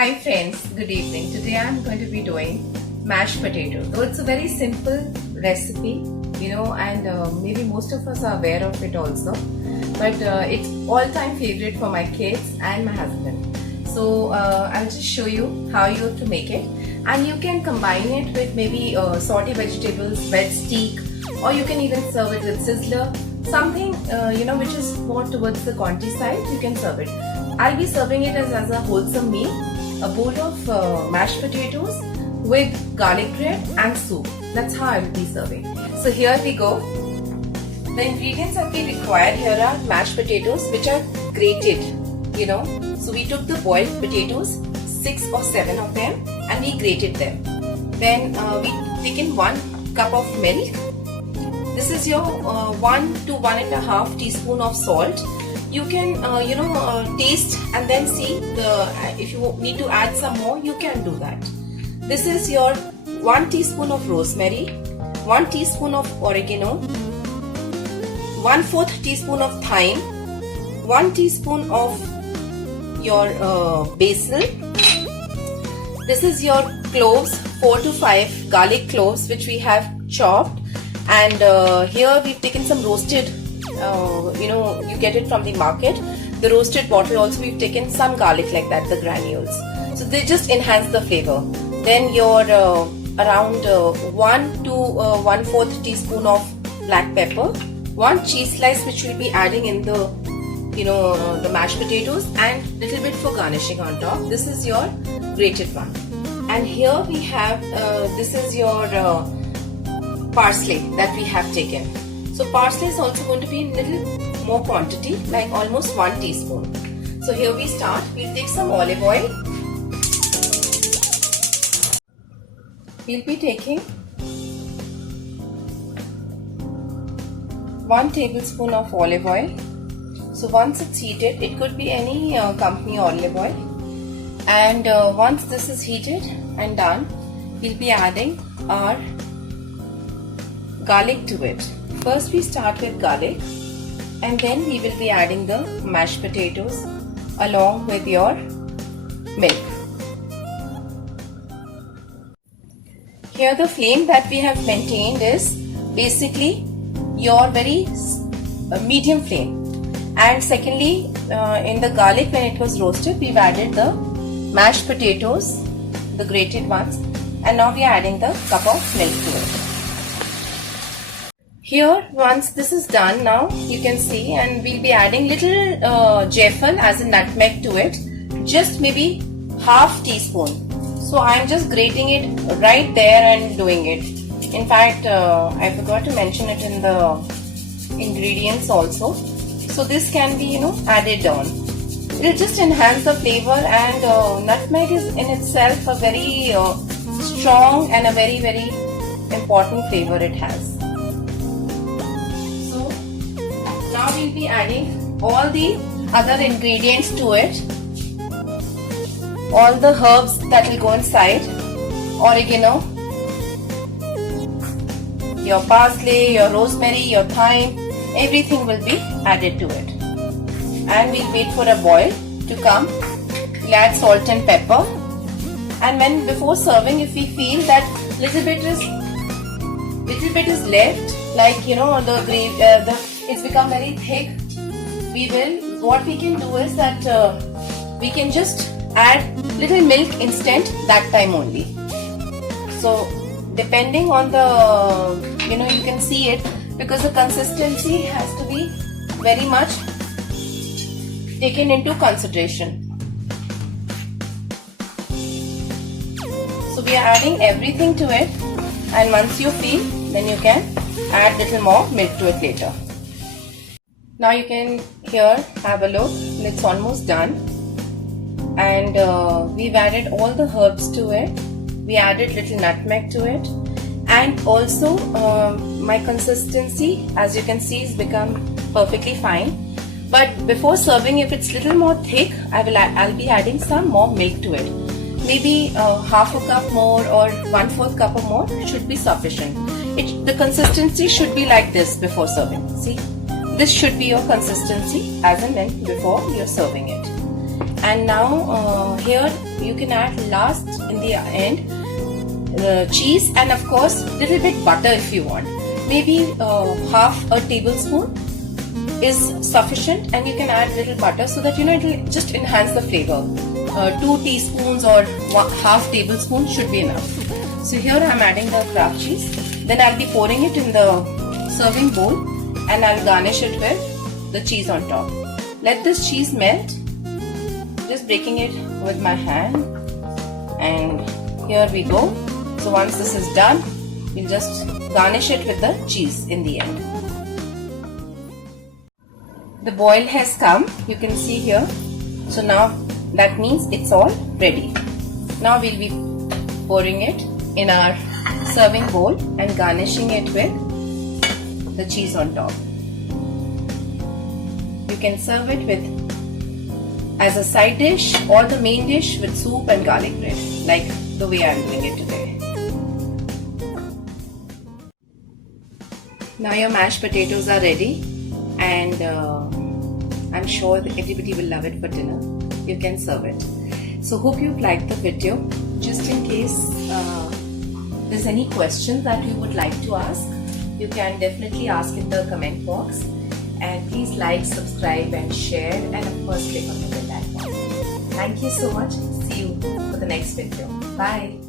Hi friends, good evening. Today I'm going to be doing mashed potato. So it's a very simple recipe, and maybe most of us are aware of it also. But it's all-time favorite for my kids and my husband. So I'll just show you how you have to make it. And you can combine it with maybe sauteed vegetables, veg steak, or you can even serve it with sizzler. Something which is more towards the quantity side, you can serve it. I'll be serving it as a wholesome meal, a bowl of mashed potatoes with garlic bread and soup. That's how I'll be serving. So here we go. The ingredients that we require here are mashed potatoes which are grated, So we took the boiled potatoes, 6 or 7 of them, and we grated them. Then we taken 1 cup of milk. This is your 1 to 1.5 teaspoon of salt. You can taste and then see if you need to add some more, you can do that. This is your 1 teaspoon of rosemary, 1 teaspoon of oregano, 1/4 teaspoon of thyme, 1 teaspoon of your basil. This is your cloves, 4 to 5 garlic cloves which we have chopped, and here we've taken some roasted. You get it from the market. The roasted bottle also we've taken some garlic like that, the granules. So they just enhance the flavor. Then your around 1 to 1/4 teaspoon of black pepper, 1 cheese slice which we'll be adding in the the mashed potatoes, and little bit for garnishing on top. This is your grated one. And here we have this is your parsley that we have taken. So parsley is also going to be in little more quantity, like almost 1 teaspoon. So here we start. We'll take some olive oil. We'll be taking 1 tablespoon of olive oil. So once it's heated, it could be any company olive oil. And once this is heated and done, we'll be adding our garlic to it. First we start with garlic, and then we will be adding the mashed potatoes along with your milk. Here the flame that we have maintained is basically your very medium flame. And secondly, in the garlic, when it was roasted, we've added the mashed potatoes, the grated ones, and now we are adding the cup of milk to it. Here, once this is done, now you can see, and we'll be adding little jaffle as a nutmeg to it, just maybe half teaspoon. So I'm just grating it right there and doing it. In fact, I forgot to mention it in the ingredients also. So this can be added on. It will just enhance the flavor, and nutmeg is in itself a very strong and a very important flavor it has. Now we'll be adding all the other ingredients to it, all the herbs that will go inside, oregano, your parsley, your rosemary, your thyme, everything will be added to it. And we'll wait for a boil to come. We'll add salt and pepper, and before serving, if we feel that little bit is left, like the gravy, it's become very thick, what we can do is that we can just add little milk instant that time only. So depending on the you can see it, because the consistency has to be very much taken into consideration. So we are adding everything to it, and once you feel, then you can add little more milk to it later. Now you can here have a look, it's almost done, and we've added all the herbs to it. We added little nutmeg to it, and also my consistency, as you can see, has become perfectly fine. But before serving, if it's little more thick, I'll be adding some more milk to it. Maybe half a cup more or 1/4 cup or more should be sufficient. The consistency should be like this before serving. See, this should be your consistency as and when before you're serving it. And now here you can add last in the end cheese, and of course little bit butter if you want. Maybe half a tablespoon is sufficient, and you can add little butter so that it will just enhance the flavor. 2 teaspoons or half tablespoon should be enough. So here I am adding the Kraft cheese. Then I'll be pouring it in the serving bowl, and I'll garnish it with the cheese on top. Let this cheese melt. Just breaking it with my hand, and here we go. So once this is done, we'll just garnish it with the cheese in the end. The boil has come, you can see here. So now that means it's all ready. Now we'll be pouring it in our serving bowl and garnishing it with the cheese on top. You can serve it with as a side dish or the main dish with soup and garlic bread, like the way I'm doing it today. Now your mashed potatoes are ready, and I'm sure that everybody will love it for dinner. You can serve it. So hope you've liked the video. Just in case there's any questions that you would like to ask, you can definitely ask in the comment box. And please like, subscribe and share, and of course click on the bell icon. Thank you so much. See you for the next video. Bye.